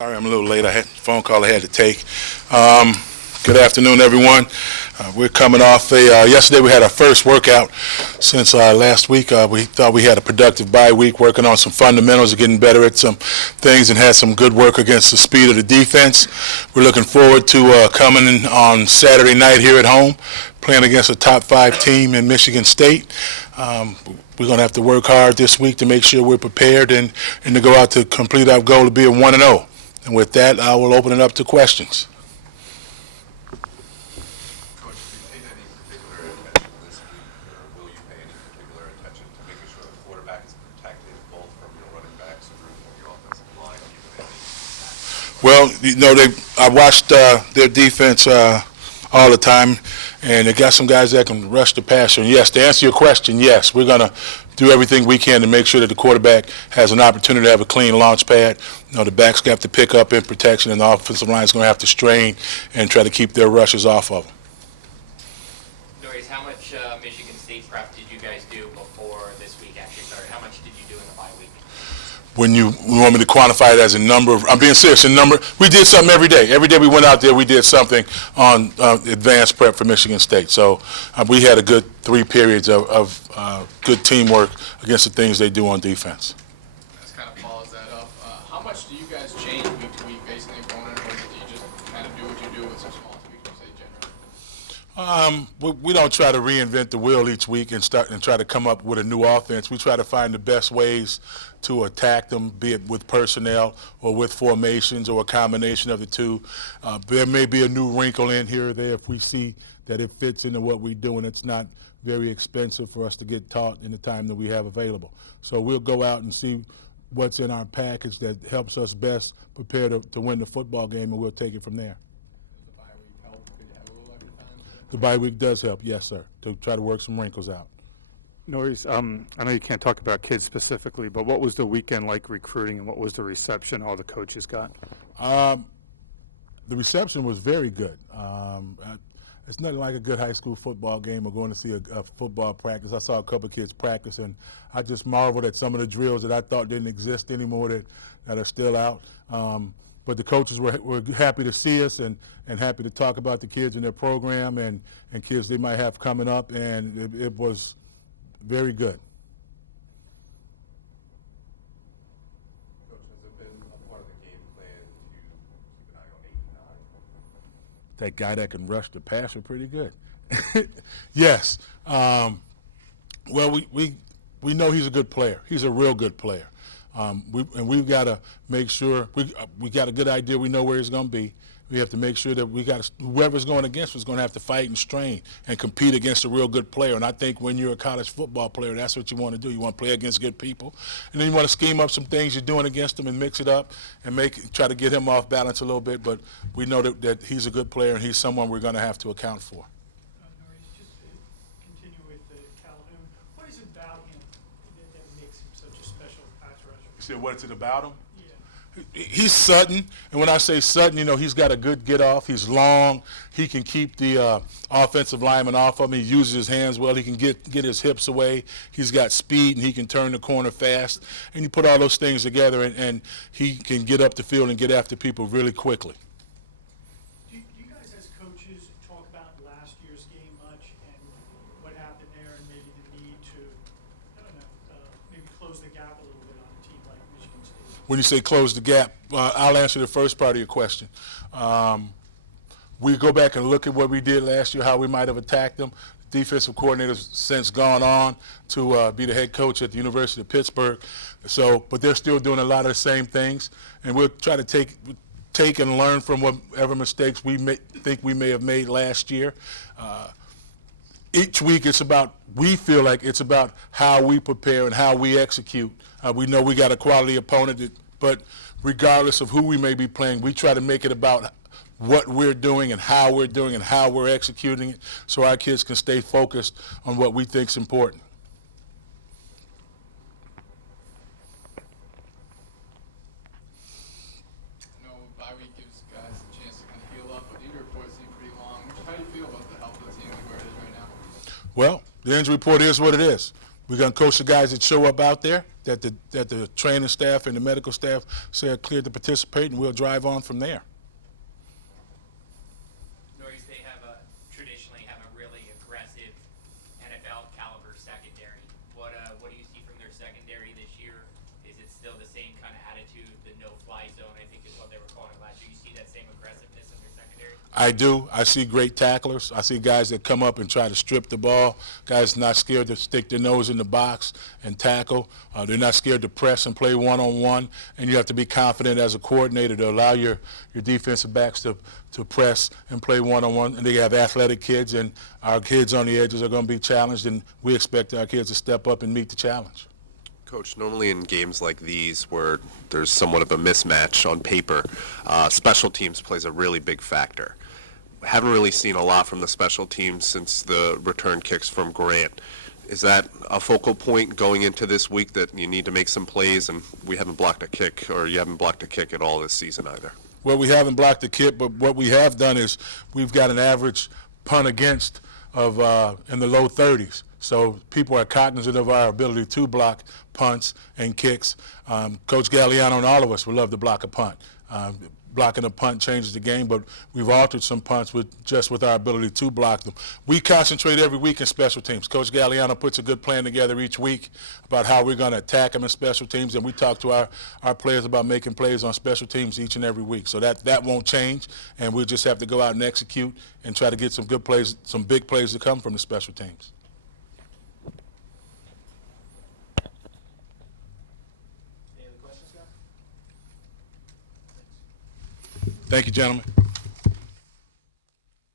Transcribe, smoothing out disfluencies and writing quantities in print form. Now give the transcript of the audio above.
Sorry, I'm a little late. I had a phone call I had to take. Um, Good afternoon, everyone. We're coming off yesterday we had our first workout since last week. We thought we had a productive bye week, working on some fundamentals, getting better at some things, and had some good work against the speed of the defense. We're looking forward to coming in on Saturday night here at home, playing against a top 5 team in Michigan State. We're going to have to work hard this week to make sure we're prepared and to go out to complete our goal to be a 1-0. And with that, I will open it up to questions. Coach, have you paid any particular attention this week, or will you pay any particular attention to making sure the quarterback is protected both from your running backs and from your offensive line, keeping any? Well, I watched their defense all the time, and they got some guys that can rush the passer. And yes, to answer your question, yes, we're going to do everything we can to make sure that the quarterback has an opportunity to have a clean launch pad. The backs have to pick up in protection, and the offensive line is going to have to strain and try to keep their rushes off of them. Norries, how much Michigan State prep did you guys do before this week actually started? How much did you do in the bye week? When you want me to quantify it as a number, I'm being serious, a number, we did something every day. Every day we went out there, we did something on advanced prep for Michigan State. So we had a good 3 periods of good teamwork against the things they do on defense. This kind of follows that up. How much do you guys change week to week based on the opponent, or do you just kind of do what you do with some small tweaks, you say, generally? We don't try to reinvent the wheel each week and try to come up with a new offense. We try to find the best ways to attack them, be it with personnel or with formations or a combination of the two. There may be a new wrinkle in here or there if we see that it fits into what we do and it's not very expensive for us to get taught in the time that we have available. So we'll go out and see what's in our package that helps us best prepare to win the football game, and we'll take it from there. Does the bye week help? Could you have a little extra time? The bye week does help, yes, sir, to try to work some wrinkles out. Norries, I know you can't talk about kids specifically, but what was the weekend like recruiting, and what was the reception all the coaches got? The reception was very good. It's nothing like a good high school football game or going to see a football practice. I saw a couple of kids practice, and I just marveled at some of the drills that I thought didn't exist anymore that are still out. But the coaches were happy to see us and happy to talk about the kids in their program and kids they might have coming up, and it was very good. Coach, has it been a part of the game plan to keep an eye on 8 and 9? That guy that can rush the passer pretty good. Yes. Well, we know he's a good player. He's a real good player. We've got to make sure we got a good idea. We know where he's going to be. We have to make sure that whoever's going against us is going to have to fight and strain and compete against a real good player. And I think when you're a college football player, that's what you want to do. You want to play against good people, and then you want to scheme up some things you're doing against them and mix it up and try to get him off balance a little bit. But we know that he's a good player and he's someone we're going to have to account for. Norries, just to continue with Calhoun, what is it about him that makes him such a special pass rusher? You said what is it about him? Yeah. He's sudden, and when I say sudden, he's got a good get off. He's long. He can keep the offensive lineman off of him. He uses his hands well. He can get his hips away. He's got speed, and he can turn the corner fast. And you put all those things together, and he can get up the field and get after people really quickly. Do you guys as coaches talk about last year's game much and what happened there and maybe the need to, I don't know, maybe close the gap a little bit on a team like Michigan State? When you say close the gap, I'll answer the first part of your question. We go back and look at what we did last year, how we might have attacked them. Defensive coordinator's since gone on to be the head coach at the University of Pittsburgh. But they're still doing a lot of the same things, and we'll try to take and learn from whatever mistakes we think we may have made last year. Each week we feel like it's about how we prepare and how we execute. We know we got a quality opponent, but regardless of who we may be playing, we try to make it about what we're doing and how we're executing it so our kids can stay focused on what we think is important. I know bye week gives guys a chance to kind of heal up, but injury reports seem pretty long. How do you feel about the health of the team, like where it is right now? Well, the injury report is what it is. We're going to coach the guys that show up out there, that the training staff and the medical staff say are cleared to participate, and we'll drive on from there. Norries, they traditionally have a really aggressive NFL caliber secondary. What do you see from their secondary this year? Is it still the same kind of attitude, the no-fly zone, I think is what they were calling it last year? You see that same aggressiveness in their secondary? I do. I see great tacklers. I see guys that come up and try to strip the ball, guys not scared to stick their nose in the box and tackle. They're not scared to press and play one-on-one, and you have to be confident as a coordinator to allow your defensive backs to press and play one-on-one. And they have athletic kids, and our kids on the edges are going to be challenged, and we expect our kids to step up and meet the challenge. Coach, normally in games like these where there's somewhat of a mismatch on paper, special teams plays a really big factor. Haven't really seen a lot from the special teams since the return kicks from Grant. Is that a focal point going into this week that you need to make some plays, and we haven't blocked a kick, or you haven't blocked a kick at all this season either? Well, we haven't blocked the kick, but what we have done is we've got an average punt against of in the low 30s. So people are cognizant of our ability to block punts and kicks. Coach Galliano and all of us would love to block a punt. Blocking a punt changes the game, but we've altered some punts with our ability to block them. We concentrate every week in special teams. Coach Galliano puts a good plan together each week about how we're going to attack them in special teams, and we talk to our players about making plays on special teams each and every week. So that won't change, and we'll just have to go out and execute and try to get some good plays, some big plays to come from the special teams. Any other questions, guys? Thank you, gentlemen.